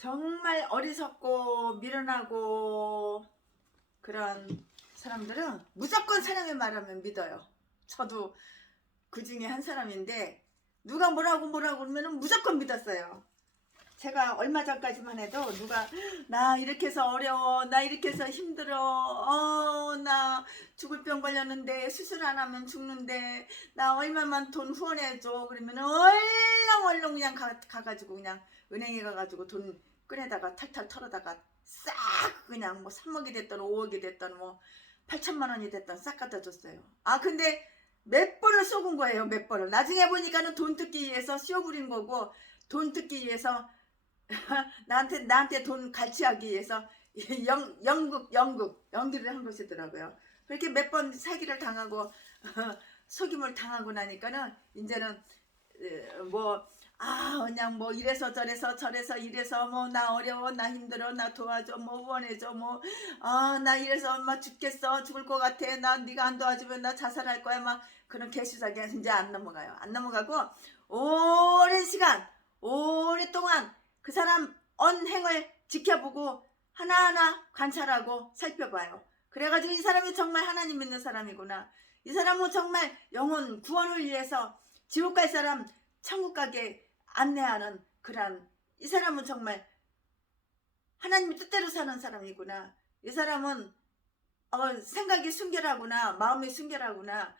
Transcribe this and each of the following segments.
정말 어리석고 미련하고 그런 사람들은 무조건 사랑의 말하면 믿어요. 저도 그 중에 한 사람인데 누가 뭐라고 그러면 무조건 믿었어요. 제가 얼마 전까지만 해도 누가 나 이렇게 해서 어려워, 나 이렇게 해서 힘들어, 나 죽을 병 걸렸는데 수술 안 하면 죽는데 나 얼마만 돈 후원해줘 그러면 얼렁얼렁 그냥 가가지고 그냥 은행에 가가지고 돈 꺼내다가 탈탈 털어다가 싹 그냥 뭐 3억이 됐던 5억이 됐던 뭐 8천만 원이 됐던 싹 갖다 줬어요. 아 근데 몇 번을 속은 거예요. 몇 번을. 나중에 보니까는 돈 뜯기 위해서 씌워부린 거고 돈 뜯기 위해서 나한테 돈 갈취하기 위해서 연기를 한 것이더라고요. 그렇게 몇 번 사기를 당하고 속임을 당하고 나니까는 이제는 그냥 뭐 이래서 저래서 이래서 뭐 나 어려워 나 힘들어 나 도와줘 뭐 후원해줘 뭐 나 이래서 엄마 죽겠어 죽을 것 같아 나 네가 안 도와주면 나 자살할 거야 막 그런 개수작에 이제 안 넘어가요. 안 넘어가고 오랜 시간 오랫동안 그 사람 언행을 지켜보고 하나하나 관찰하고 살펴봐요. 그래가지고 이 사람이 정말 하나님 믿는 사람이구나. 이 사람은 정말 영혼 구원을 위해서 지옥 갈 사람 천국 가게 안내하는 그런 이 사람은 정말 하나님의 뜻대로 사는 사람이구나. 이 사람은 생각이 순결하구나. 마음이 순결하구나.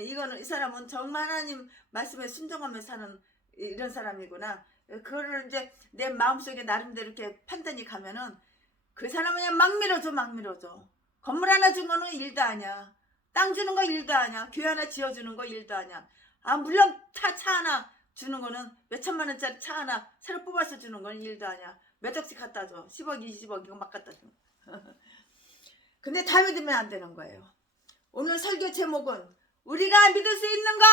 이거는 이 사람은 정말 하나님 말씀에 순종하며 사는 이런 사람이구나. 그거를 이제 내 마음속에 나름대로 이렇게 판단이 가면은 그 사람은 그냥 막 밀어줘. 건물 하나 준 거는 일도 아니야. 땅 주는 거 일도 아니야. 교회 하나 지어주는 거 일도 아니야. 물론 차 하나 주는 거는 몇 천만 원짜리 차 하나 새로 뽑아서 주는 건 일도 아니야. 몇 억씩 갖다 줘. 10억 20억 이거 막 갖다 줘. 근데 다 믿으면 안 되는 거예요. 오늘 설교 제목은 우리가 믿을 수 있는 것.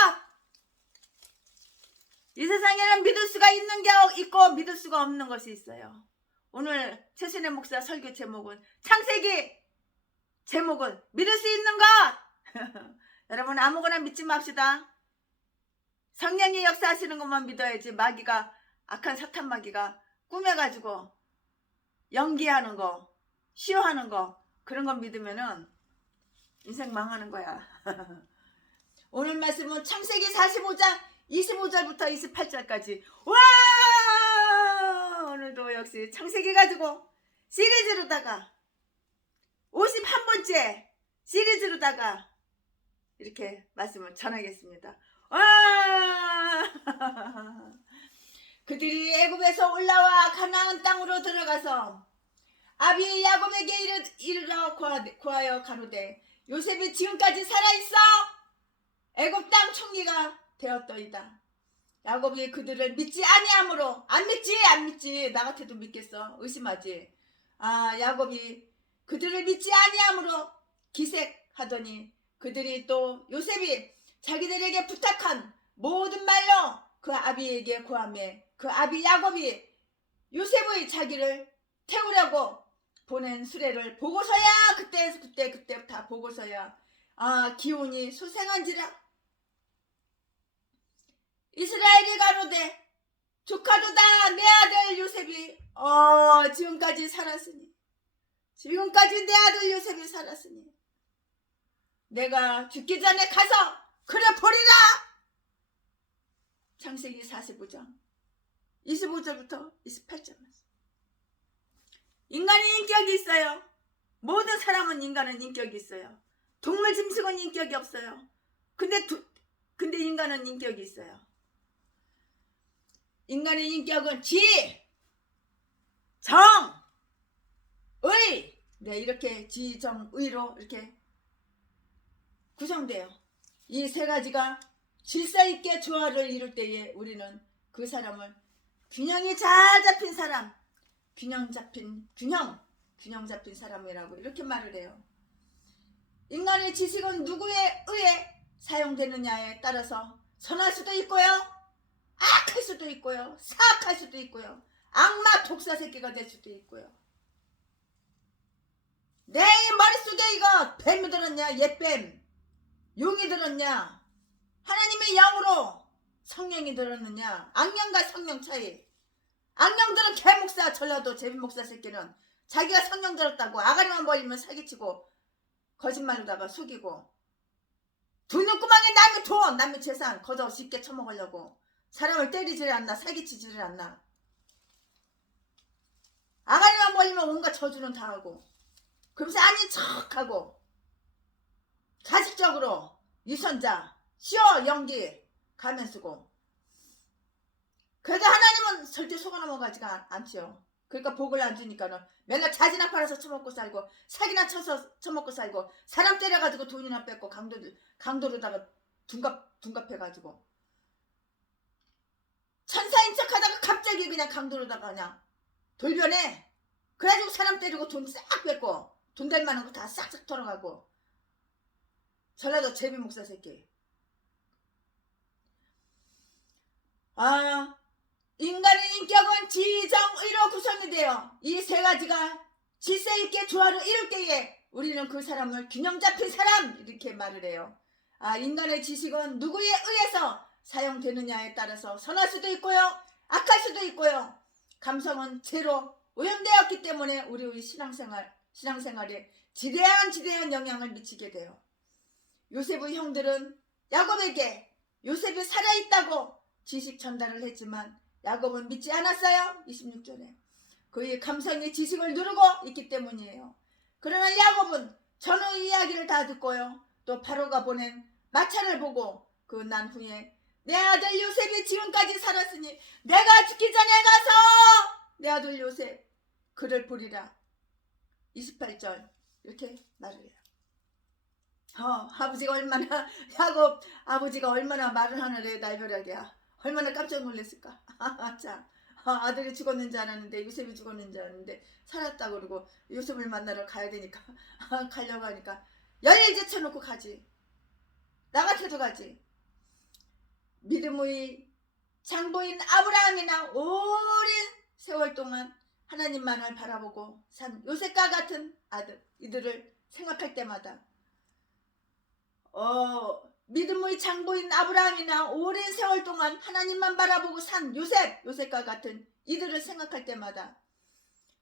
이 세상에는 믿을 수가 있는 게 있고 믿을 수가 없는 것이 있어요. 오늘 최순애 목사 설교 제목은 창세기 제목은 믿을 수 있는 것. 여러분 아무거나 믿지 맙시다. 성령이 역사하시는 것만 믿어야지 마귀가 악한 사탄 마귀가 꾸며가지고 연기하는 거 시호하는 거 그런 거 믿으면은 인생 망하는 거야. 오늘 말씀은 창세기 45장 25절부터 28절까지 와 오늘도 역시 창세기 가지고 시리즈로다가 51번째 시리즈로다가 이렇게 말씀을 전하겠습니다. 와 그들이 애굽에서 올라와 가나안 땅으로 들어가서 아비 야곱에게 이르러 고하여 가로되 요셉이 지금까지 살아있어 애굽 땅 총리가 되었더이다. 야곱이 그들을 믿지 아니하므로 안 믿지 나 같아도 믿겠어 의심하지. 야곱이 그들을 믿지 아니하므로 기색하더니 그들이 또 요셉이 자기들에게 부탁한 모든 말로 그 아비에게 고하매 그 아비 야곱이 요셉의 자기를 태우려고 보낸 수레를 보고서야 그때 다 보고서야 기온이 소생한지라 이스라엘이 가로되 조카도다 내 아들 요셉이 지금까지 내 아들 요셉이 살았으니 내가 죽기 전에 가서 그래 버리라. 창세기 45장 25절부터 28절 말씀. 인간이 인격이 있어요. 모든 사람은 인간은 인격이 있어요. 동물 짐승은 인격이 없어요. 근데 인간은 인격이 있어요. 인간의 인격은 지, 정, 의 이렇게 지, 정, 의로 이렇게 구성돼요. 이 세 가지가 질서 있게 조화를 이룰 때에 우리는 그 사람을 균형이 잘 잡힌 사람, 균형 잡힌 사람이라고 이렇게 말을 해요. 인간의 지식은 누구에 의해 사용되느냐에 따라서 선할 수도 있고요, 악할 수도 있고요, 사악할 수도 있고요, 악마 독사 새끼가 될 수도 있고요. 내 머릿속에 이거 뱀이 들었냐, 옛뱀, 용이 들었냐, 하나님의 영으로 성령이 들었느냐, 악령과 성령 차이. 악령들은 개목사 전라도 제비목사 새끼는 자기가 성령 들었다고 아가리만 벌리면 사기치고 거짓말로다가 속이고 돈구멍에 남의 돈 남의 재산 거저 쉽게 처먹으려고 사람을 때리지를 않나 사기치지를 않나 아가리만 벌리면 온갖 저주는 다 하고 그러면서 아닌 척하고 가식적으로 유선자 시어 연기 가면 쓰고 그래도 하나님은 절대 속아 넘어가지가 않지요. 그러니까 복을 안 주니까는 맨날 자지나 팔아서 처먹고 살고 사기나 쳐서 처먹고 살고 사람 때려가지고 돈이나 뺏고 강도로다가 둔갑해가지고 천사인 척하다가 갑자기 그냥 강도로다가 그냥 돌변해. 그래가지고 사람 때리고 돈 싹 뺏고 돈 될 만한 거 다 싹싹 털어가고 전라도 제비목사 새끼. 인간의 인격은 지정의로 구성이 되어 이 세 가지가 질서 있게 조화를 이룰 때에 우리는 그 사람을 균형 잡힌 사람 이렇게 말을 해요. 인간의 지식은 누구에 의해서 사용되느냐에 따라서 선할 수도 있고요 악할 수도 있고요 감성은 죄로 오염되었기 때문에 우리의 신앙생활에 지대한 영향을 미치게 돼요. 요셉의 형들은 야곱에게 요셉이 살아있다고 지식 전달을 했지만 야곱은 믿지 않았어요. 26절에 그의 감성이 지식을 누르고 있기 때문이에요. 그러나 야곱은 전의 이야기를 다 듣고요 또 바로가 보낸 마차를 보고 그 난 후에 내 아들 요셉이 지금까지 살았으니 내가 죽기 전에 가서 내 아들 요셉 그를 보리라. 28절 이렇게 말을 해요. 아버지가 얼마나 야곱 아버지가 얼마나 말을 하늘에 날벼락이야. 얼마나 깜짝 놀랐을까. 자, 아들이 죽었는 줄 알았는데 요셉이 죽었는 줄 알았는데 살았다고 그러고 요셉을 만나러 가야 되니까 가려고 하니까 열일제 쳐놓고 가지. 나 같아도 가지. 믿음의 장보인 아브라함이나 오랜 세월 동안 하나님만을 바라보고 산 요셉과 같은 아들 이들을 생각할 때마다 믿음의 장보인 아브라함이나 오랜 세월 동안 하나님만 바라보고 산 요셉과 같은 이들을 생각할 때마다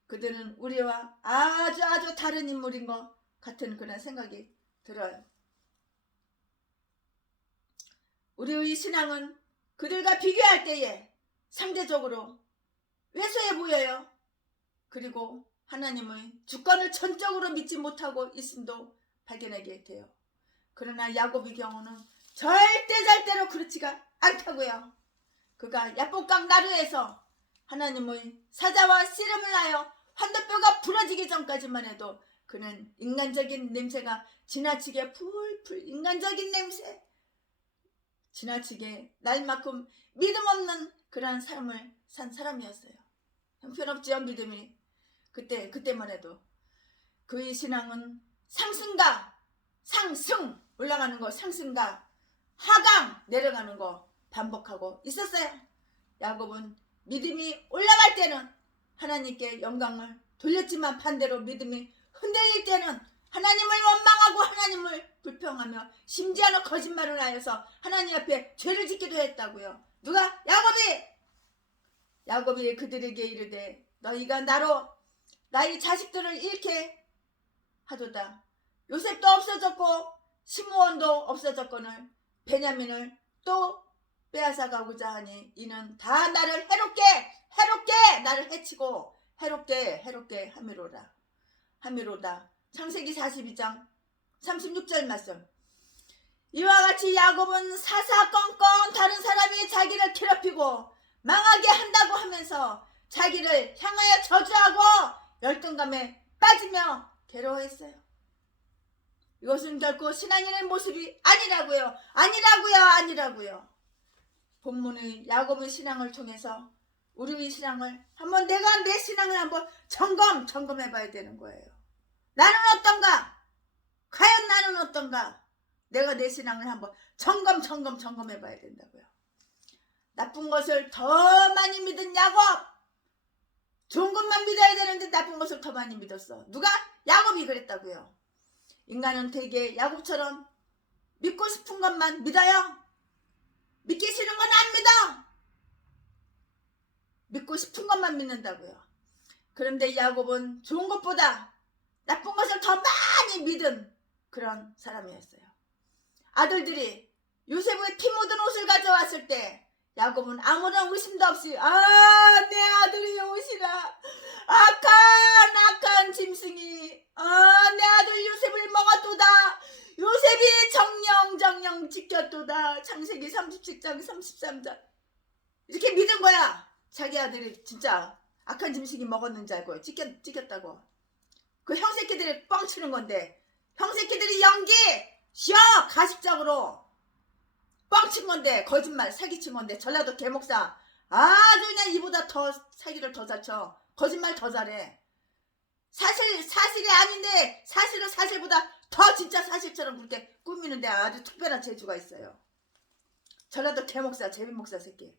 그들은 우리와 아주 다른 인물인 것 같은 그런 생각이 들어요. 우리의 신앙은 그들과 비교할 때에 상대적으로 왜소해 보여요. 그리고 하나님의 주권을 전적으로 믿지 못하고 있음도 발견하게 돼요. 그러나 야곱의 경우는 절대로 그렇지가 않다고요. 그가 야복강 나루에서 하나님의 사자와 씨름을 하여 환도뼈가 부러지기 전까지만 해도 그는 인간적인 냄새가 지나치게 풀풀 인간적인 냄새 지나치게 날만큼 믿음 없는 그러한 삶을 산 사람이었어요. 형편없지요 믿음이. 그때만 해도 그의 신앙은 상승 올라가는 거 상승과 하강 내려가는 거 반복하고 있었어요. 야곱은 믿음이 올라갈 때는 하나님께 영광을 돌렸지만 반대로 믿음이 흔들릴 때는 하나님을 원망하고 하나님을 불평하며 심지어는 거짓말을 하여서 하나님 앞에 죄를 짓기도 했다고요. 누가? 야곱이 그들에게 이르되 너희가 나로 나의 자식들을 잃게 하도다. 요셉도 없어졌고 시므온도 없어졌거늘 베냐민을 또 빼앗아가고자 하니 이는 다 나를 해롭게 나를 해치고 해롭게 함이로다. 창세기 42장 36절 말씀. 이와 같이 야곱은 사사건건 다른 사람이 자기를 괴롭히고 망하게 한다고 하면서 자기를 향하여 저주하고 열등감에 빠지며 괴로워했어요. 이것은 결코 신앙인의 모습이 아니라고요. 본문의 야곱의 신앙을 통해서 우리의 신앙을 한번 내가 내 신앙을 한번 점검해 봐야 되는 거예요. 나는 어떤가? 과연 나는 어떤가? 내가 내 신앙을 한번 점검해 봐야 된다고요. 나쁜 것을 더 많이 믿은 야곱. 좋은 것만 믿어야 되는데 나쁜 것을 더 많이 믿었어. 누가? 야곱이 그랬다고요. 인간은 되게 야곱처럼 믿고 싶은 것만 믿어요. 믿기 싫은 건 안 믿어. 믿고 싶은 것만 믿는다고요. 그런데 야곱은 좋은 것보다 나쁜 것을 더 많이 믿은 그런 사람이었어요. 아들들이 요셉의 피 묻은 옷을 가져왔을 때 야곱은 아무런 의심도 없이 내 아들의 옷이라 악한 짐승이 내 아들 요셉을 먹었도다. 요셉이 정령 지켰도다. 창세기 37장 33절 이렇게 믿은 거야. 자기 아들이 진짜 악한 짐승이 먹었는 줄 알고 찍혔다고. 그 형새끼들이 뻥치는 건데 형새끼들이 연기 가식적으로 뻥친 건데 거짓말 사기친 건데 전라도 개목사 아주 그냥 이보다 더 사기를 더 잘 쳐. 거짓말 더 잘해. 사실이 아닌데 사실은 사실보다 더 진짜 사실처럼 그렇게 꾸미는데 아주 특별한 재주가 있어요. 전라도 개목사 제비목사 새끼.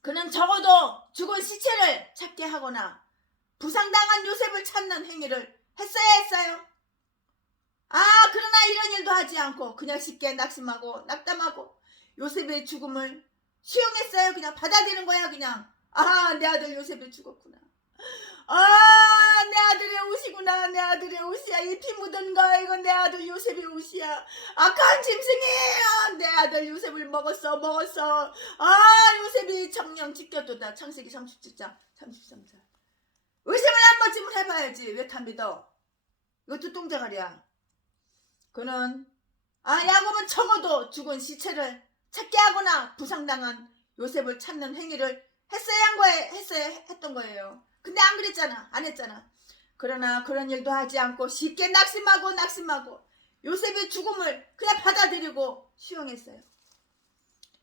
그는 적어도 죽은 시체를 찾게 하거나 부상당한 요셉을 찾는 행위를 했어야 했어요. 그러나 이런 일도 하지 않고 그냥 쉽게 낙심하고 낙담하고 요셉의 죽음을 수용했어요. 그냥 받아들이는 거야. 그냥 내 아들 요셉이 죽었구나. 내 아들의 옷이구나. 내 아들의 옷이야. 이 피 묻은 거 이건 내 아들 요셉의 옷이야. 악한 짐승이 내 아들 요셉을 먹었어. 요셉이 정령 지켰도다. 창세기 37장 33절. 의심을 한 번쯤은 해봐야지. 왜 다 믿어? 이것도 똥자갈이야. 그는 야곱은 적어도 죽은 시체를 찾게 하거나 부상당한 요셉을 찾는 행위를 했던 거예요. 근데 안 그랬잖아. 안 했잖아. 그러나 그런 일도 하지 않고 쉽게 낙심하고 요셉의 죽음을 그냥 받아들이고 수용했어요.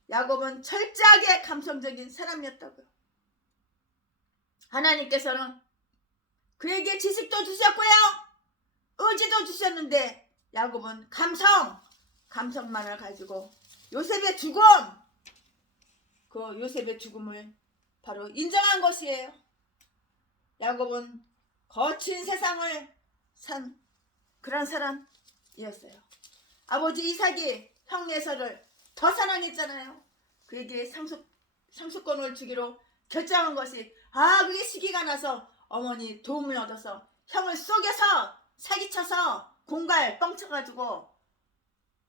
야곱은 철저하게 감성적인 사람이었다고요. 하나님께서는 그에게 지식도 주셨고요. 의지도 주셨는데 야곱은 감성만을 가지고 요셉의 죽음을 바로 인정한 것이에요. 야곱은 거친 세상을 산 그런 사람이었어요. 아버지 이삭이 형 에서를 더 사랑했잖아요. 그에게 상속권을 주기로 결정한 것이 그게 시기가 나서 어머니 도움을 얻어서 형을 속여서 사기쳐서 공갈 뻥쳐가지고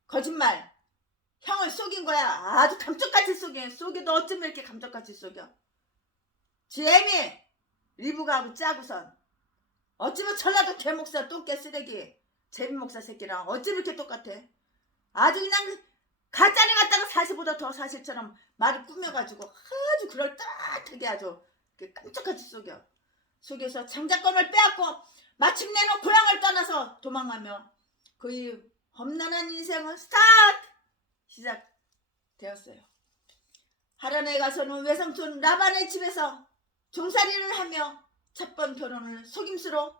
거짓말 형을 속인 거야. 아주 감쪽같이 속여도 어쩌면 이렇게 감쪽같이 속여. 제미 리브가하고 짜고선 어쩌면 전라도 개목사 똥개 쓰레기 제비목사 새끼랑 어쩌면 이렇게 똑같아. 아주 그냥 가짜를 갖다가 사실보다 더 사실처럼 말을 꾸며가지고 아주 그럴듯하게 아주 깜짝같이 속여서 장자권을 빼앗고 마침내는 고향을 떠나서 도망가며 그의 험난한 인생은 시작되었어요. 하란에 가서는 외삼촌 라반의 집에서 종살이를 하며 첫 번 결혼을 속임수로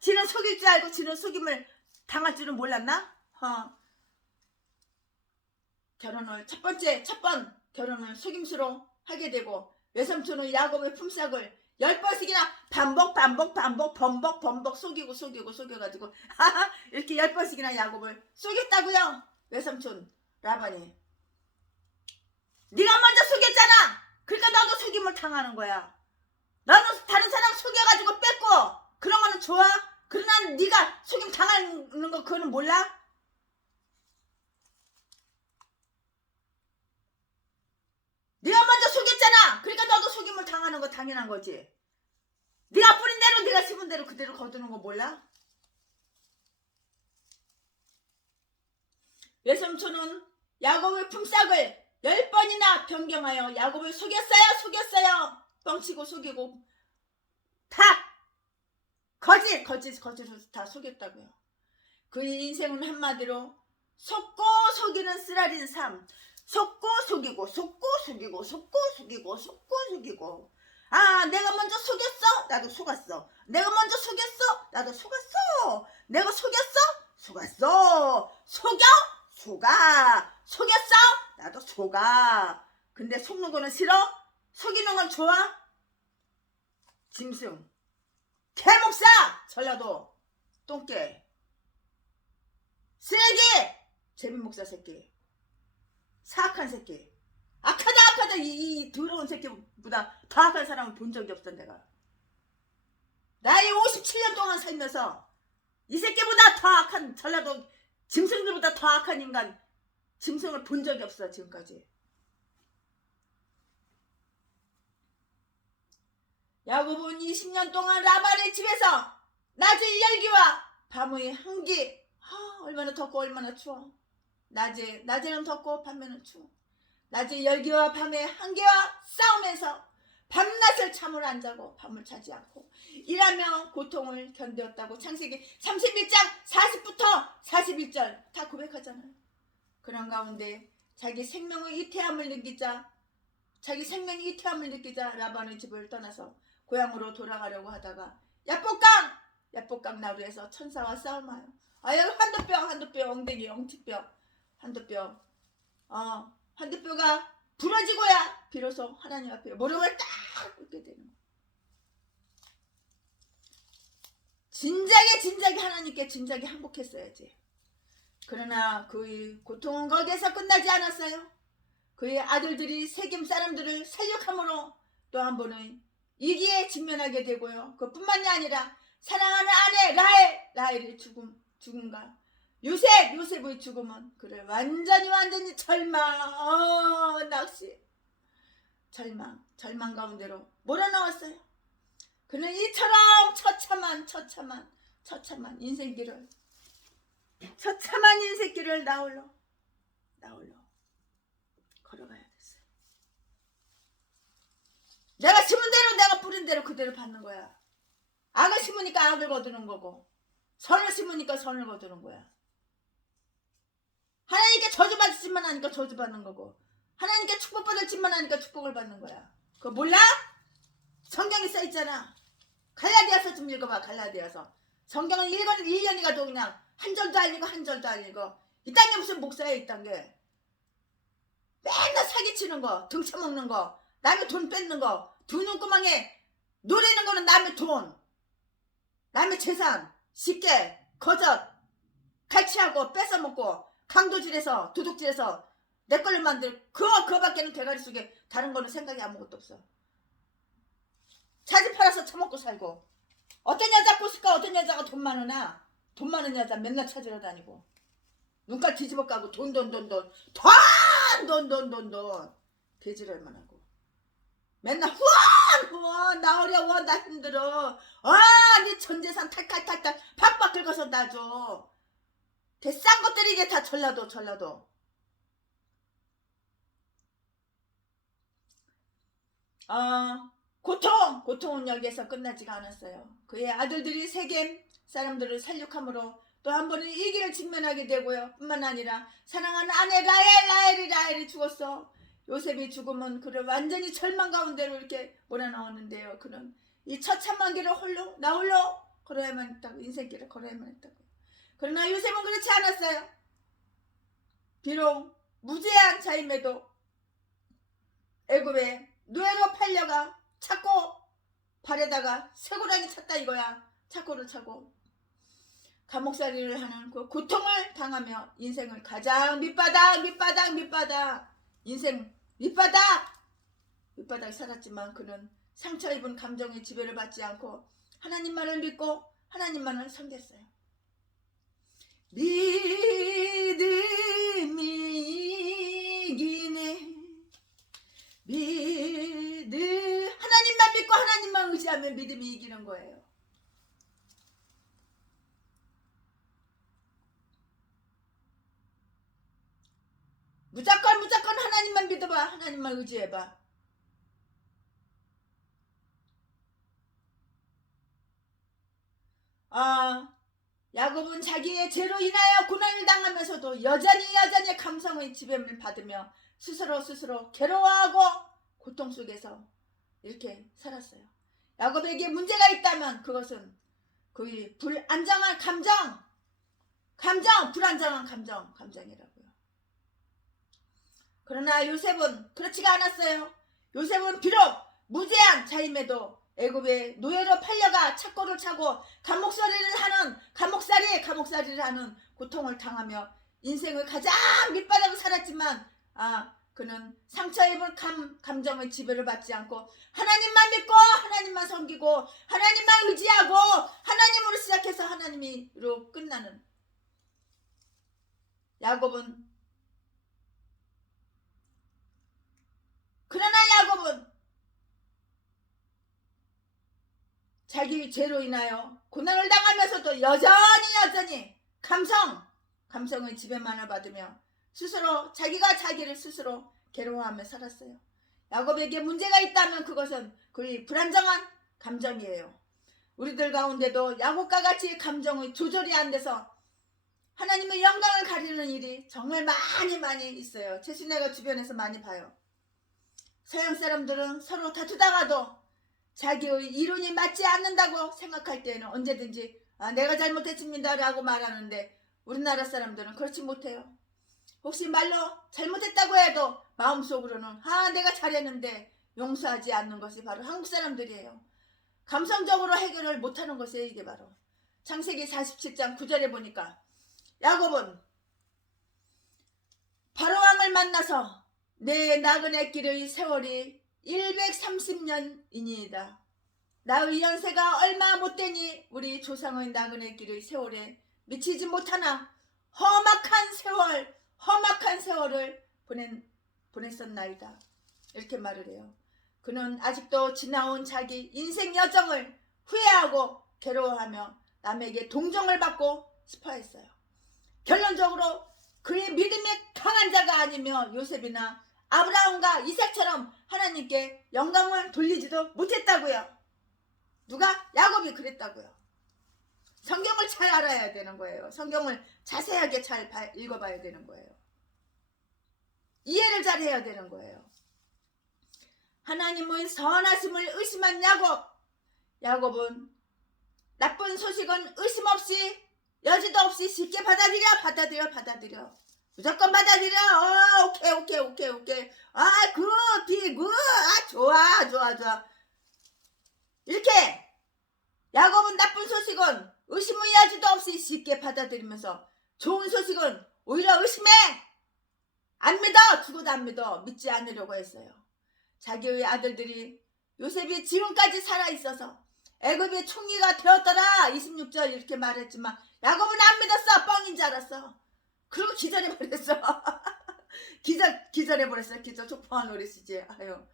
지는 속일 줄 알고 지는 속임을 당할 줄은 몰랐나? 첫 번 결혼을 속임수로 하게 되고 외삼촌은 야곱의 품삯을 10번씩이나 반복 속여가지고 이렇게 10번씩이나 야곱을 속였다고요. 외삼촌 라반이 네가 먼저 속였잖아. 그러니까 너도 속임을 당하는 거야. 너는 다른 사람 속여가지고 뺏고 그런 거는 좋아? 그러나 네가 속임 당하는 거 그거는 몰라? 네가 먼저 속였잖아. 그러니까 너도 속임을 당하는 거 당연한 거지. 네가 뿌린 대로 네가 심은 대로 그대로 거두는 거 몰라? 외삼촌은 야곱의 품삯을 10번이나 변경하여 야곱을 속였어요. 뻥치고 속이고 다 거짓으로 다 속였다고요. 그의 인생은 한마디로 속고 속이는 쓰라린 삶. 속고 속이고 내가 먼저 속였어? 나도 속았어. 내가 먼저 속였어? 나도 속았어. 내가 속였어? 속았어. 속였어? 나도 속아. 근데 속는 거는 싫어? 속이는 건 좋아? 짐승 개목사 전라도 똥개 쓰레기 제비목사 새끼 사악한 새끼 악하다 살면서 이 더러운 새끼보다 더 악한 사람을 본 적이 없어. 내가 나이 57년 동안 살면서 이 새끼보다 더 악한, 전라도 짐승들보다 더 악한 인간, 짐승을 본 적이 없어 지금까지. 야곱은 20년 동안 라반의 집에서 낮의 열기와 밤의 한기, 얼마나 덥고 얼마나 추워. 낮에는 덥고 밤에는 추워. 낮의 열기와 밤의 한기와 싸우면서 밤낮을 잠을 안 자고 밤을 자지 않고 일하며 고통을 견뎠다고 창세기 31장 40부터 41절 다 고백하잖아요. 그런 가운데 자기 생명의 이태함을 느끼자 라반의 집을 떠나서 고향으로 돌아가려고 하다가 야복강 나루에서 천사와 싸움하여 여기 한두뼈 엉덩이 엉치뼈 한두뼈가 부러지고야 비로소 하나님 앞에 무릎을 딱 꿇게 되는 거예요. 진작에 하나님께 진작에 항복했어야지. 그러나 그의 고통은 거기에서 끝나지 않았어요. 그의 아들들이 세겜 사람들을 살육함으로 또 한 번은 위기에 직면하게 되고요. 그뿐만이 아니라 사랑하는 아내 라헬의 죽음과 요셉의 죽음은 그를 완전히 낙시, 절망 가운데로 몰아넣었어요. 그는 이처럼 처참한 인생길을 나홀로 걸어가야 됐어요. 내가 심은 대로 내가 뿌린 대로 그대로 받는 거야. 악을 심으니까 악을 거두는 거고 선을 심으니까 선을 거두는 거야. 하나님께 저주받을 짓만 하니까 저주받는 거고 하나님께 축복받을 짓만 하니까 축복을 받는 거야. 그거 몰라? 성경에 써있잖아. 갈라디아서 좀 읽어봐. 갈라디아서. 성경을 읽어는 1년이 가도 그냥 한 절도 안 읽어. 이딴 게 무슨 목사야 이딴 게. 맨날 사기치는 거, 등쳐먹는 거, 남의 돈 뺏는 거, 두 눈구멍에 노리는 거는 남의 돈, 남의 재산, 쉽게 거저 갈취하고 뺏어먹고 강도질해서 도둑질해서 내 걸로 만들 그거밖에는 대가리 속에 다른 거는 생각이 아무것도 없어. 자지 팔아서 처먹고 살고. 어떤 여자 꼬실까? 어떤 여자가 돈 많은 여자 맨날 찾으러 다니고 눈깔 뒤집어 까고 돈 개지랄만 하고 맨날 후원 나 어려워 나 힘들어 네 전재산 탈탈 팍팍 긁어서 놔줘. 대싼 것들이 이게 다 전라도. 고통은 여기에서 끝나지가 않았어요. 그의 아들들이 세겜 사람들을 살육함으로 또 한 번은 이 길을 직면하게 되고요. 뿐만 아니라 사랑하는 아내 라헬이 죽었어. 요셉의 죽음은 그를 완전히 절망 가운데로 이렇게 몰아넣었는데요. 그는 이 처참한 길을 나 홀로 걸어야만 했다고. 인생길을 걸어야만 했다고. 그러나 요셉은 그렇지 않았어요. 비록 무죄한 자임에도 애굽에 노예로 팔려가 찾고 발에다가 쇠고랑이 찼다 이거야. 차고를 차고 감옥살이를 하는 그 고통을 당하며 인생을 가장 밑바닥 인생 밑바닥 살았지만 그는 상처 입은 감정의 지배를 받지 않고 하나님만을 믿고 하나님만을 섬겼어요. 믿음이 이기네. 하나님만 믿고 하나님만 의지하면 믿음이 이기는 거예요. 무조건 하나님만 믿어봐. 하나님만 의지해봐. 야곱은 자기의 죄로 인하여 고난을 당하면서도 여전히 감성의 지배를 받으며 스스로 괴로워하고 고통 속에서 이렇게 살았어요. 야곱에게 문제가 있다면 그것은 그의 불안정한 감정이라고요. 그러나 요셉은 그렇지가 않았어요. 요셉은 비록 무죄한 자임에도 애굽의 노예로 팔려가 착고를 차고 감옥살이를 하는 고통을 당하며 인생을 가장 밑바닥을 살았지만 그는 상처 입은 감정의 지배를 받지 않고 하나님만 믿고 하나님만 섬기고 하나님만 의지하고 하나님으로 시작해서 하나님으로 끝나는 야곱은, 그러나 야곱은 자기 죄로 인하여 고난을 당하면서도 여전히 감성의 지배만을 받으며 스스로 자기를 스스로 괴로워하며 살았어요. 야곱에게 문제가 있다면 그것은 그의 불안정한 감정이에요. 우리들 가운데도 야곱과 같이 감정의 조절이 안 돼서 하나님의 영광을 가리는 일이 정말 많이 있어요. 최신애가 주변에서 많이 봐요. 서양 사람들은 서로 다투다가도 자기의 이론이 맞지 않는다고 생각할 때에는 언제든지 내가 잘못했습니다 라고 말하는데, 우리나라 사람들은 그렇지 못해요. 혹시 말로 잘못했다고 해도 마음속으로는 내가 잘했는데 용서하지 않는 것이 바로 한국 사람들이에요. 감성적으로 해결을 못하는 것이에요. 이게 바로 창세기 47장 9절에 보니까 야곱은 바로왕을 만나서 내 나그네 길의 세월이 130년이니이다. 나의 연세가 얼마 못되니 우리 조상의 나그네 길의 세월에 미치지 못하나 험악한 세월을 보냈었나이다. 이렇게 말을 해요. 그는 아직도 지나온 자기 인생 여정을 후회하고 괴로워하며 남에게 동정을 받고 싶어했어요. 결론적으로 그의 믿음이 강한 자가 아니며 요셉이나 아브라함과 이삭처럼 하나님께 영광을 돌리지도 못했다고요. 누가? 야곱이 그랬다고요. 성경을 잘 알아야 되는 거예요. 성경을 자세하게 잘 읽어봐야 되는 거예요. 이해를 잘 해야 되는 거예요. 하나님의 선하심을 의심한 야곱은 나쁜 소식은 의심 없이 여지도 없이 쉽게 받아들여. 무조건 받아들여. 오케이. 좋아. 이렇게 야곱은 나쁜 소식은 의심의 여지도 없이 쉽게 받아들이면서 좋은 소식은 오히려 의심해. 안 믿어. 죽어도 안 믿어. 믿지 않으려고 했어요. 자기의 아들들이 요셉이 지금까지 살아있어서 애굽의 총리가 되었더라 26절 이렇게 말했지만 야곱은 안 믿었어. 뻥인 줄 알았어. 그리고 기절해버렸어. 기절해버렸어. 기절 촉풍한 노릇이지. 아유.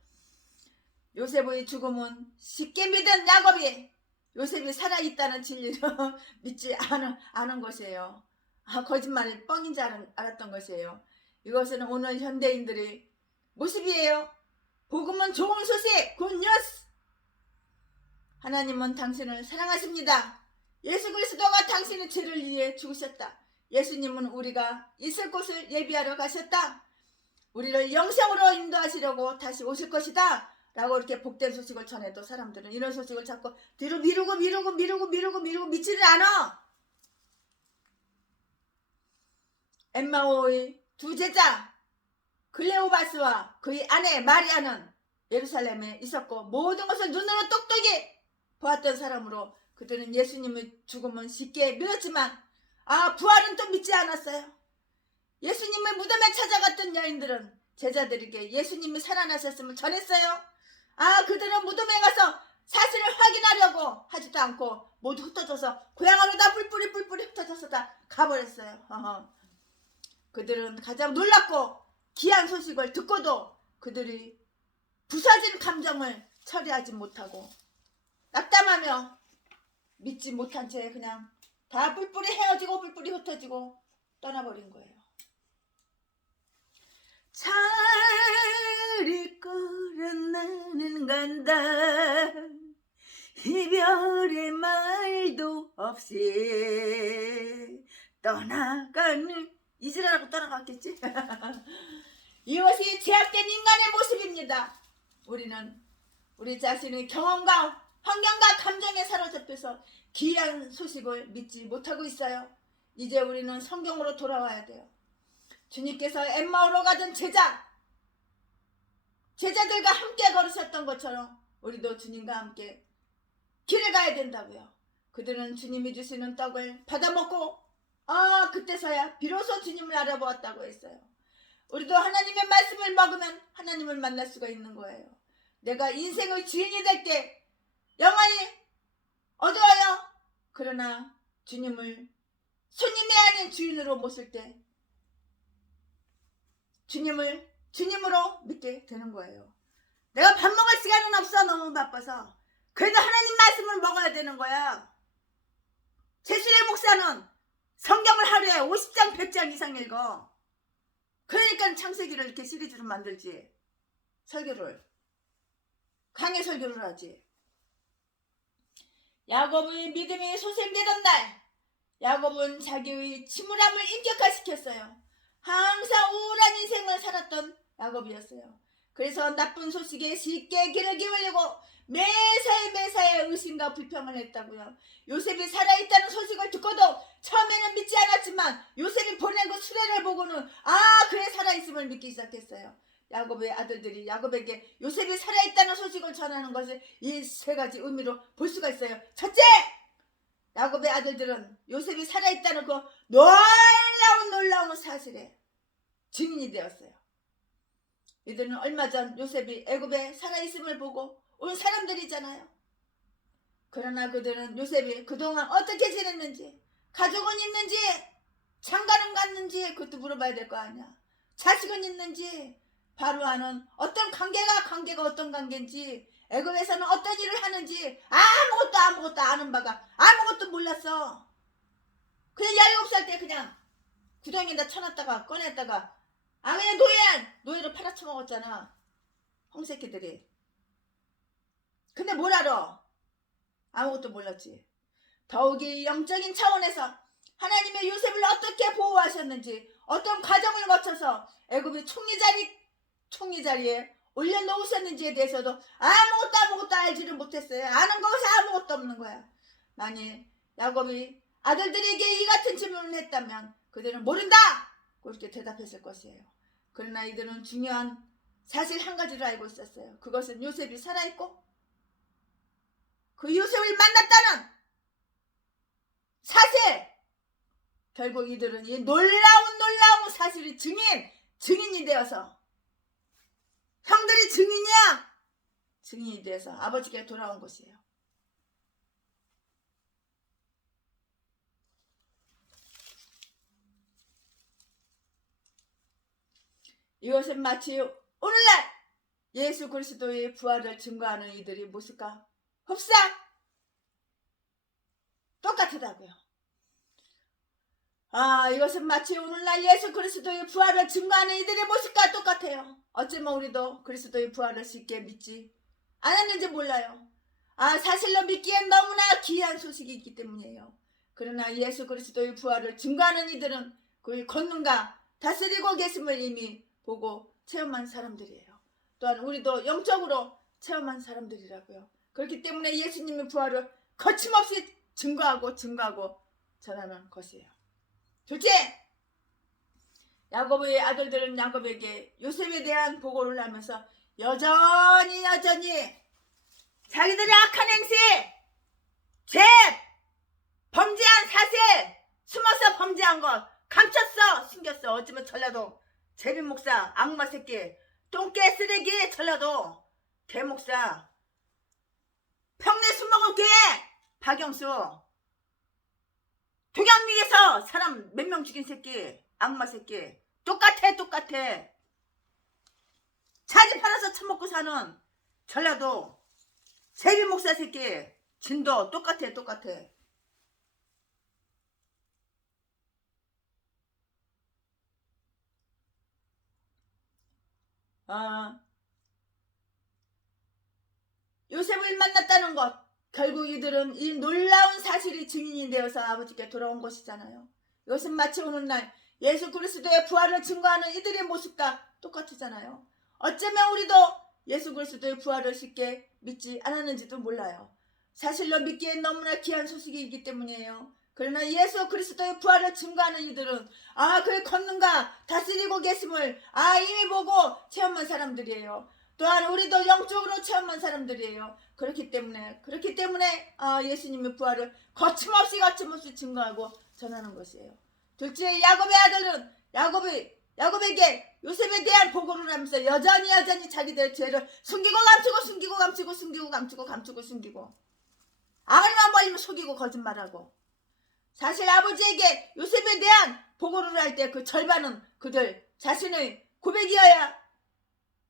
요셉의 죽음은 쉽게 믿은 야곱이 요셉이 살아있다는 진리를 믿지 않은 것이에요. 거짓말 뻥인 줄 알았던 것이에요. 이것은 오늘 현대인들의 모습이에요. 복음은 좋은 소식, 굿뉴스. 하나님은 당신을 사랑하십니다. 예수 그리스도가 당신의 죄를 위해 죽으셨다. 예수님은 우리가 있을 곳을 예비하러 가셨다. 우리를 영생으로 인도하시려고 다시 오실 것이다 라고 이렇게 복된 소식을 전해도 사람들은 이런 소식을 자꾸 뒤로 미루고 믿지를 않아. 엠마오의 두 제자 클레오바스와 그의 아내 마리아는 예루살렘에 있었고 모든 것을 눈으로 똑똑히 보았던 사람으로 그들은 예수님의 죽음은 쉽게 믿었지만 부활은 또 믿지 않았어요. 예수님의 무덤에 찾아갔던 여인들은 제자들에게 예수님이 살아나셨음을 전했어요. 그들은 무덤에 가서 사실을 확인하려고 하지도 않고 모두 흩어져서 고향으로 다 뿔뿔이 흩어져서 다 가버렸어요. 그들은 가장 놀랍고 귀한 소식을 듣고도 그들이 부서진 감정을 처리하지 못하고 낙담하며 믿지 못한 채 그냥 다 뿔뿔이 헤어지고 뿔뿔이 흩어지고 떠나버린 거예요. 잘 이끌은 나는 간다. 이별의 말도 없이 떠나가는 이지라고 떠나갔겠지. 이것이 제약된 인간의 모습입니다. 우리는 우리 자신의 경험과 환경과 감정에 사로잡혀서 귀한 소식을 믿지 못하고 있어요. 이제 우리는 성경으로 돌아와야 돼요. 주님께서 엠마오로 가던 제자들과 함께 걸으셨던 것처럼 우리도 주님과 함께 길을 가야 된다고요. 그들은 주님이 주시는 떡을 받아먹고 그때서야 비로소 주님을 알아보았다고 했어요. 우리도 하나님의 말씀을 먹으면 하나님을 만날 수가 있는 거예요. 내가 인생의 주인이 될 때 영원히 어두워요. 그러나 주님을 손님이 아닌 주인으로 모실 때 주님을 주님으로 믿게 되는 거예요. 내가 밥 먹을 시간은 없어. 너무 바빠서. 그래도 하나님 말씀을 먹어야 되는 거야. 최순애 목사는 성경을 하루에 50장 100장 이상 읽어. 그러니까 창세기를 이렇게 시리즈로 만들지. 설교를 강해 설교를 하지. 야곱의 믿음이 소생되던 날 야곱은 자기의 침울함을 인격화시켰어요. 항상 우울한 인생을 살았던 야곱이었어요. 그래서 나쁜 소식에 쉽게 귀를 기울이고 매사에 의심과 불평을 했다고요. 요셉이 살아있다는 소식을 듣고도 처음에는 믿지 않았지만 요셉이 보낸 그 수레를 보고는 그래 살아있음을 믿기 시작했어요. 야곱의 아들들이 야곱에게 요셉이 살아있다는 소식을 전하는 것을 이 세 가지 의미로 볼 수가 있어요. 첫째, 야곱의 아들들은 요셉이 살아있다는 그 놀라운 사실에 증인이 되었어요. 이들은 얼마 전 요셉이 애굽에 살아있음을 보고 온 사람들이잖아요. 그러나 그들은 요셉이 그동안 어떻게 지냈는지, 가족은 있는지, 장가는 갔는지 그것도 물어봐야 될 거 아니야. 자식은 있는지, 바로와는 어떤 관계가 어떤 관계인지, 애굽에서는 어떤 일을 하는지 아무것도 아는 바가 아무것도 몰랐어. 그냥 17살 때 그냥 구덩이에다 쳐놨다가 꺼냈다가 그냥 노예로 팔아쳐먹었잖아. 홍새끼들이. 근데 뭘 알아? 아무것도 몰랐지. 더욱이 영적인 차원에서 하나님의 요셉을 어떻게 보호하셨는지, 어떤 과정을 거쳐서 애굽의 총리 자리에 올려놓으셨는지에 대해서도 아무것도 알지를 못했어요. 아는 것이 아무것도 없는 거야. 만일 야곱이 아들들에게 이 같은 질문을 했다면 그들은 모른다! 그렇게 대답했을 것이에요. 그러나 이들은 중요한 사실 한 가지를 알고 있었어요. 그것은 요셉이 살아있고 그 요셉을 만났다는 사실. 결국 이들은 이 놀라운 사실이 증인이 되어서, 형들이 증인이야! 증인이 되어서 아버지께 돌아온 것이에요. 이것은 마치 오늘날 예수 그리스도의 부활을 증거하는 이들의 모습과 흡사 똑같다고요. 이것은 마치 오늘날 예수 그리스도의 부활을 증거하는 이들의 모습과 똑같아요. 어쩌면 우리도 그리스도의 부활을 쉽게 믿지 않았는지 몰라요. 사실로 믿기엔 너무나 귀한 소식이 있기 때문이에요. 그러나 예수 그리스도의 부활을 증거하는 이들은 그의 권능과 다스리고 계심을 이미 보고 체험한 사람들이에요. 또한 우리도 영적으로 체험한 사람들이라고요. 그렇기 때문에 예수님의 부활을 거침없이 증거하고 전하는 것이에요. 둘째, 야곱의 아들들은 야곱에게 요셉에 대한 보고를 하면서 여전히 자기들의 악한 행세, 죄, 범죄한 사실, 숨어서 범죄한 것 감췄어, 숨겼어. 어쩌면 전라도 제비 목사, 악마 새끼, 똥개 쓰레기, 전라도 개 목사, 평내 술먹을 개 박영수, 동양미에서 사람 몇 명 죽인 새끼, 악마 새끼, 똑같아. 자지 팔아서 처먹고 사는 전라도 제비 목사 새끼, 진도 똑같아. 요셉을 만났다는 것, 결국 이들은 이 놀라운 사실이 증인이 되어서 아버지께 돌아온 것이잖아요. 이것은 마치 오늘날 예수 그리스도의 부활을 증거하는 이들의 모습과 똑같잖아요. 어쩌면 우리도 예수 그리스도의 부활을 쉽게 믿지 않았는지도 몰라요. 사실로 믿기엔 너무나 귀한 소식이기 때문이에요. 그러나 예수 그리스도의 부활을 증거하는 이들은 그의 권능과 다스리고 계심을 이미 보고 체험한 사람들이에요. 또한 우리도 영적으로 체험한 사람들이에요. 그렇기 때문에 예수님의 부활을 거침없이 증거하고 전하는 것이에요. 둘째, 야곱의 야곱에게 요셉에 대한 보고를 하면서 여전히 자기들의 죄를 숨기고 감추고 아무리만 멀리면 속이고 거짓말하고. 사실 아버지에게 요셉에 대한 보고를 할 때 그 절반은 그들 자신의 고백이어야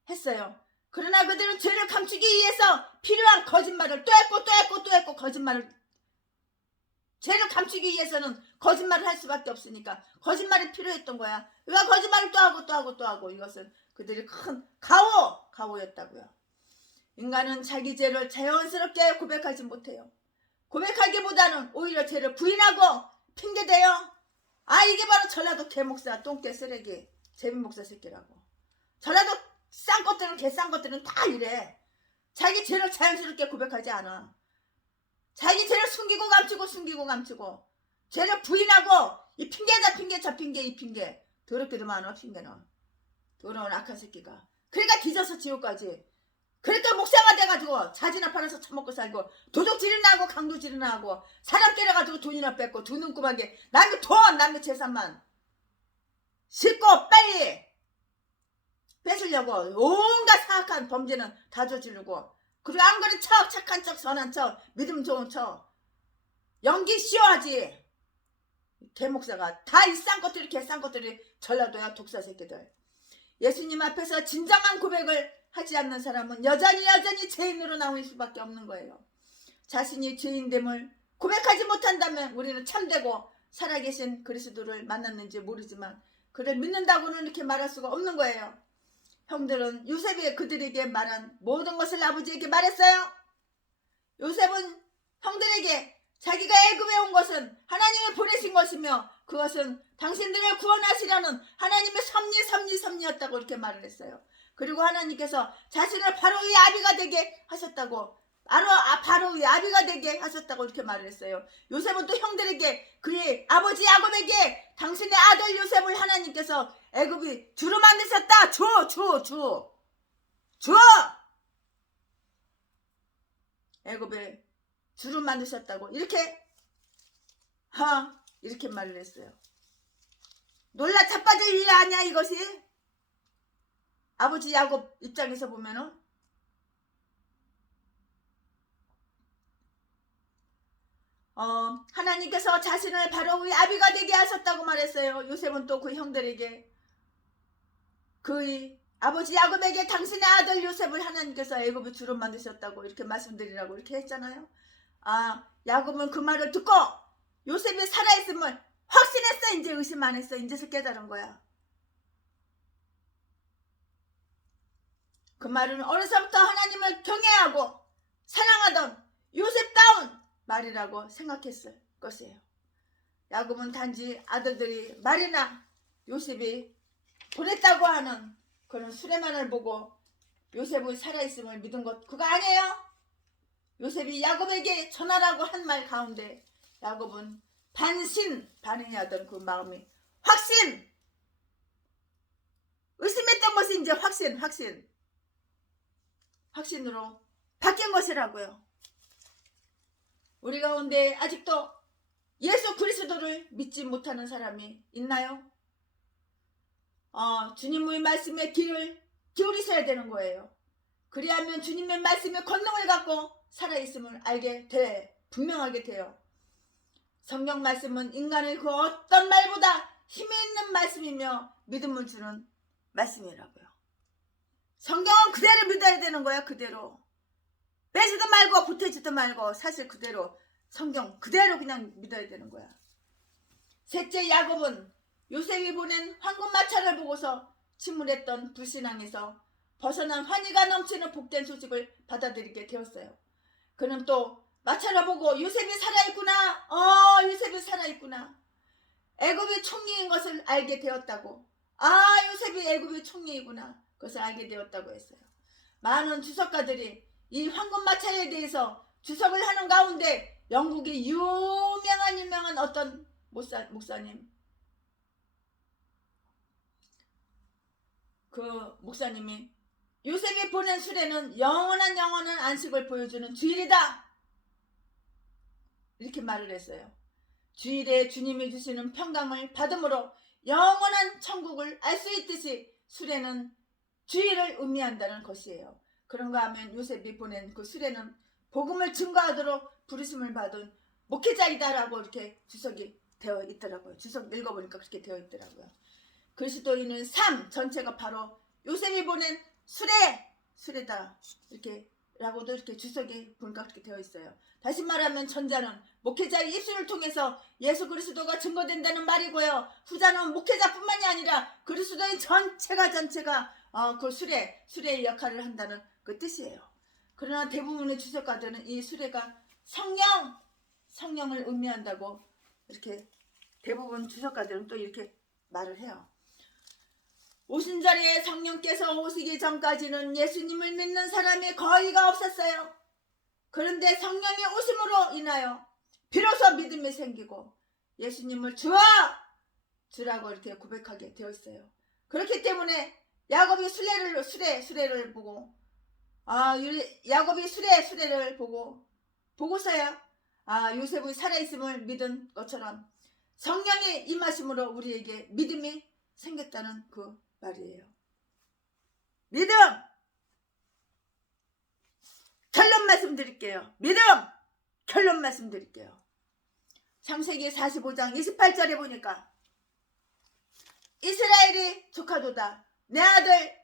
했어요. 그러나 그들은 죄를 감추기 위해서 필요한 거짓말을 또 했고 거짓말을, 죄를 감추기 위해서는 거짓말을 할 수밖에 없으니까 거짓말이 필요했던 거야. 그러니까 거짓말을 또 하고 이것은 그들이 큰 가오였다고요. 인간은 자기 죄를 자연스럽게 고백하지 못해요. 고백하기보다는 오히려 죄를 부인하고 핑계대요. 아, 이게 바로 전라도 개목사 똥개 쓰레기 재민목사 새끼라고. 전라도 싼것들은 개싼 것들은 다 이래. 자기 죄를 자연스럽게 고백하지 않아. 자기 죄를 숨기고 감추고 죄를 부인하고 이 핑계다 핑계 이 핑계 더럽게도 많아. 핑계는 더러운 악한 새끼가. 그러니까 뒤져서 지옥까지. 그러니까 목사가 돼가지고 자지나 팔아서 처먹고 살고 도둑질이나 하고 강도질이나 하고 사람 때려가지고 돈이나 뺏고 두 눈구멍에 남의 돈 남의 재산만 싣고 빨리 뺏으려고 온갖 사악한 범죄는 다 저지르고, 그리고 안 그런 척 착한 척 선한 척 믿음 좋은 척 연기 쉬워하지. 개목사가 다 이 싼 것들이 개싼 것들이 전라도야. 독사 새끼들. 예수님 앞에서 진정한 고백을 하지 않는 사람은 여전히 죄인으로 나올 수밖에 없는 거예요. 자신이 죄인됨을 고백하지 못한다면 우리는 참되고 살아계신 그리스도를 만났는지 모르지만 그를 믿는다고는 이렇게 말할 수가 없는 거예요. 형들은 요셉이 그들에게 말한 모든 것을 아버지에게 말했어요. 요셉은 형들에게 자기가 애굽에 온 것은 하나님이 보내신 것이며 그것은 당신들을 구원하시려는 하나님의 섭리였다고 이렇게 말을 했어요. 그리고 하나님께서 자신을 바로의 아비가 되게 하셨다고, 바로의 아비가 되게 하셨다고 이렇게 말을 했어요. 요셉은 또 형들에게 그의 아버지 야곱에게 당신의 아들 요셉을 하나님께서 애굽이 주로 만드셨다. 주 애굽에 주로 만드셨다고 이렇게 말을 했어요. 놀라 자빠질 일 아니야 이것이? 아버지 야곱 입장에서 보면은 하나님께서 자신을 바로의 아비가 되게 하셨다고 말했어요. 요셉은 또 그 형들에게 그의 아버지 야곱에게 당신의 아들 요셉을 하나님께서 애굽의 주로 만드셨다고 이렇게 말씀드리라고 이렇게 했잖아요. 야곱은 그 말을 듣고 요셉이 살아있음을 확신했어. 이제 의심 안 했어. 이제서 깨달은 거야. 그 말은 어려서부터 하나님을 경외하고 사랑하던 요셉다운 말이라고 생각했을 것이에요. 야곱은 단지 아들들이 말이나 요셉이 보냈다고 하는 그런 수레만을 보고 요셉의 살아있음을 믿은 것 그거 아니에요? 요셉이 야곱에게 전하라고 한 말 가운데 야곱은 반응하던 그 마음이 의심했던 것이 이제 확신으로 바뀐 것이라고요. 우리 가운데 아직도 예수 그리스도를 믿지 못하는 사람이 있나요? 주님의 말씀에 귀를 기울이셔야 되는 거예요. 그리하면 주님의 말씀의 권능을 갖고 살아있음을 분명하게 돼요. 성경 말씀은 인간의 그 어떤 말보다 힘이 있는 말씀이며 믿음을 주는 말씀이라고요. 성경은 그대로 믿어야 되는 거야. 그대로 빼지도 말고 보태지도 말고 사실 그대로 성경 그대로 그냥 믿어야 되는 거야. 셋째 야곱은 요셉이 보낸 황금마차를 보고서 침울했던 불신앙에서 벗어난 환희가 넘치는 복된 소식을 받아들이게 되었어요. 그는 또 마차를 보고 요셉이 살아있구나. 요셉이 살아있구나. 애굽의 총리인 것을 알게 되었다고. 요셉이 애굽의 총리이구나. 그것을 알게 되었다고 했어요. 많은 주석가들이 이 황금마차에 대해서 주석을 하는 가운데 영국의 유명한 어떤 목사님, 그 목사님이 요셉이 보낸 수레는 영원한 안식을 보여주는 주일이다 이렇게 말을 했어요. 주일에 주님이 주시는 평강을 받음으로 영원한 천국을 알 수 있듯이 수레는 주의를 의미한다는 것이에요. 그런가 하면 요셉이 보낸 그 수레는 복음을 증거하도록 부르심을 받은 목회자이다라고 이렇게 주석이 되어 있더라고요. 주석 읽어보니까 그렇게 되어 있더라고요. 그리스도인은 삶 전체가 바로 요셉이 보낸 수레다 이렇게 라고도 이렇게 주석이 보니까 그렇게 되어 있어요. 다시 말하면 전자는 목회자의 입술을 통해서 예수 그리스도가 증거된다는 말이고요. 후자는 목회자뿐만이 아니라 그리스도인 전체가 그 수레의 역할을 한다는 그 뜻이에요. 그러나 대부분의 주석가들은 이 수레가 성령을 의미한다고 이렇게 대부분 주석가들은 또 이렇게 말을 해요. 오신 자리에 성령께서 오시기 전까지는 예수님을 믿는 사람이 거의가 없었어요. 그런데 성령이 오심으로 인하여 비로소 믿음이 생기고 예수님을 주라고 이렇게 고백하게 되어 있어요. 그렇기 때문에 야곱이 수레를 보고 야곱이 수레를 보고서야 요셉의 살아있음을 믿은 것처럼 성령이 임하심으로 우리에게 믿음이 생겼다는 그 말이에요. 믿음! 결론 말씀드릴게요. 창세기 45장 28절에 보니까 이스라엘이 조카도다. 내 아들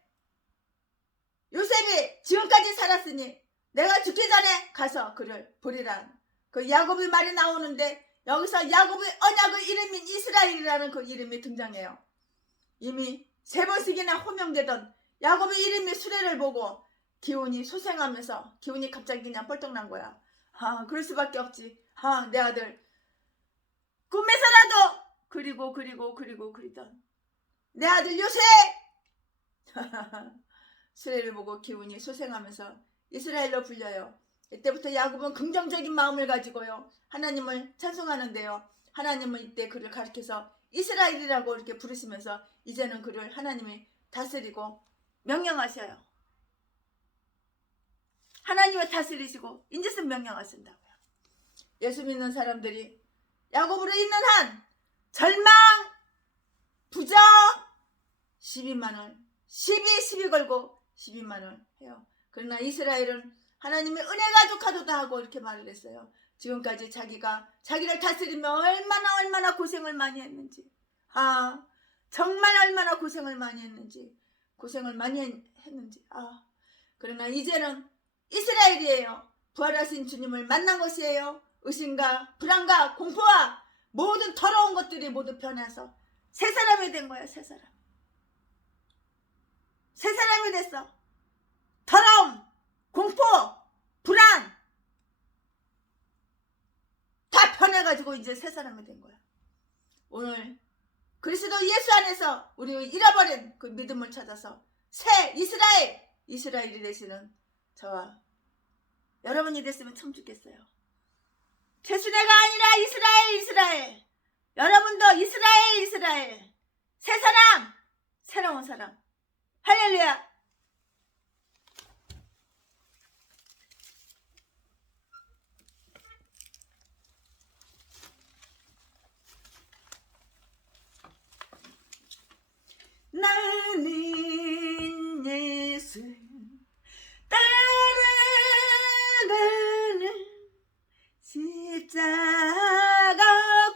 요셉이 지금까지 살았으니 내가 죽기 전에 가서 그를 보리라. 그 야곱의 말이 나오는데 여기서 야곱의 언약의 이름인 이스라엘이라는 그 이름이 등장해요. 이미 3번씩이나 호명되던 야곱의 이름이 수레를 보고 기훈이 소생하면서 기훈이 갑자기 그냥 뻘떡 난 거야. 그럴 수밖에 없지. 내 아들 꿈에서라도 그리던 내 아들 요셉 수레를 보고 기훈이 소생하면서 이스라엘로 불려요. 이때부터 야곱은 긍정적인 마음을 가지고요 하나님을 찬송하는데요. 하나님은 이때 그를 가리켜서 이스라엘이라고 이렇게 부르시면서 이제는 그를 하나님이 다스리고 명령하셔요. 하나님을 다스리시고 인제는 명령하신다고요. 예수 믿는 사람들이 야곱으로 있는 한 절망, 부정, 12만원 12 걸고 12만원 해요. 그러나 이스라엘은 하나님의 은혜가 조카도다 하고 이렇게 말을 했어요. 지금까지 자기를 다스리며 얼마나 고생을 많이 했는지, 정말 얼마나 고생을 많이 했는지, 그러나 이제는 이스라엘이에요. 부활하신 주님을 만난 것이에요. 의심과 불안과 공포와 모든 더러운 것들이 모두 변해서 새 사람이 된 거예요. 새 사람이 됐어. 더러움, 공포, 불안 다 변해가지고 이제 새 사람이 된 거야. 오늘 그리스도 예수 안에서 우리 잃어버린 그 믿음을 찾아서 새 이스라엘이 되시는 저와 여러분이 됐으면 참 좋겠어요. 최순애가 아니라 이스라엘. 여러분도 이스라엘. 새 사람, 새로운 사람. 할렐루야. 나는 예수 따라가는 십자가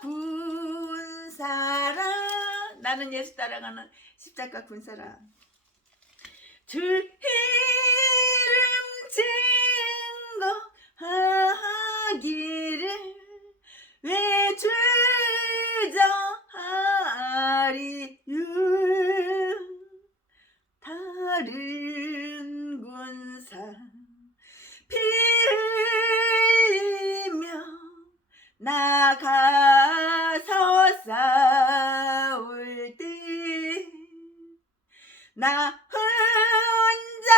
군사라. 나는 예수 따라가는 십자가 군사라. 주 이름 증거하기를 외주저하리유. 다른 군사 피 흘리며 나가서 싸울 때 나 혼자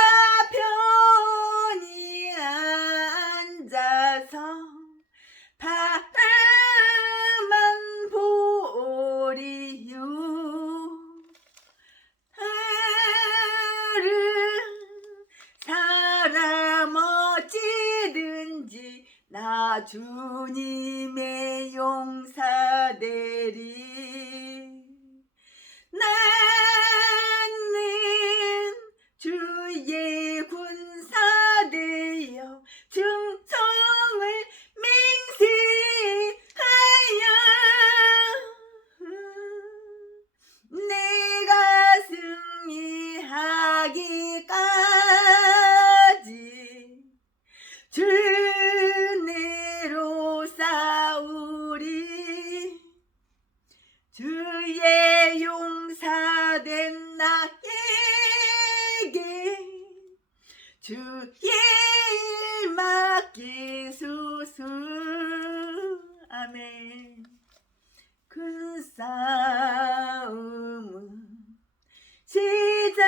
편히 앉아서 바라만 보리요. 다른 사람 어찌든지 나 주님의 용사되리. 주의 일 맡기소서. 아멘. 큰 싸움은 시작되어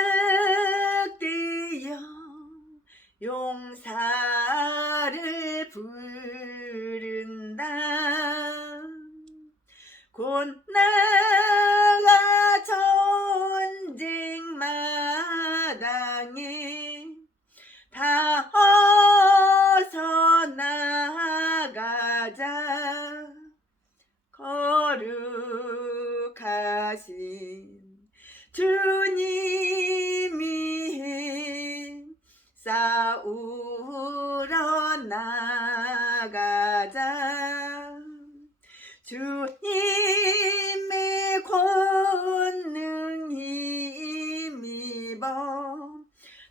용사를 부른다. 곧 나가 전쟁 마당에 다 어서 나가자. 거룩하신 주님이 싸우러 나가자. 주님의 권능 힘입어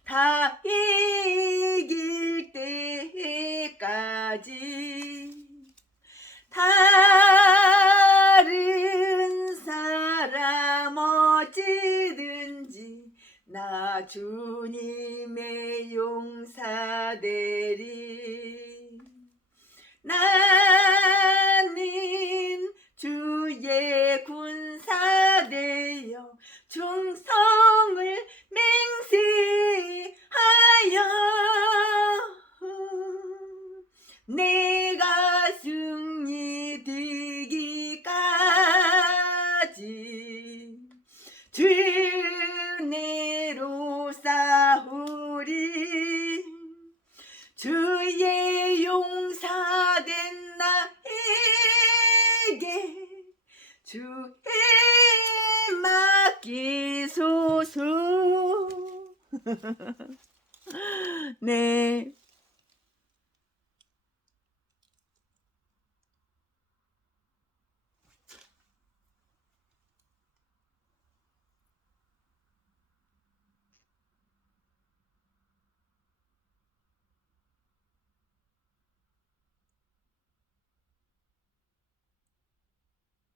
다 이길 때까지 다른 사람 어찌든지 나 주님의 용사 되리. 나는 주의 군사 되어 충성을 맹세하여 내가 승리되기까지 주 은혜로 싸우리. 주의 용사된 나에게 주의 맡기소서. 네.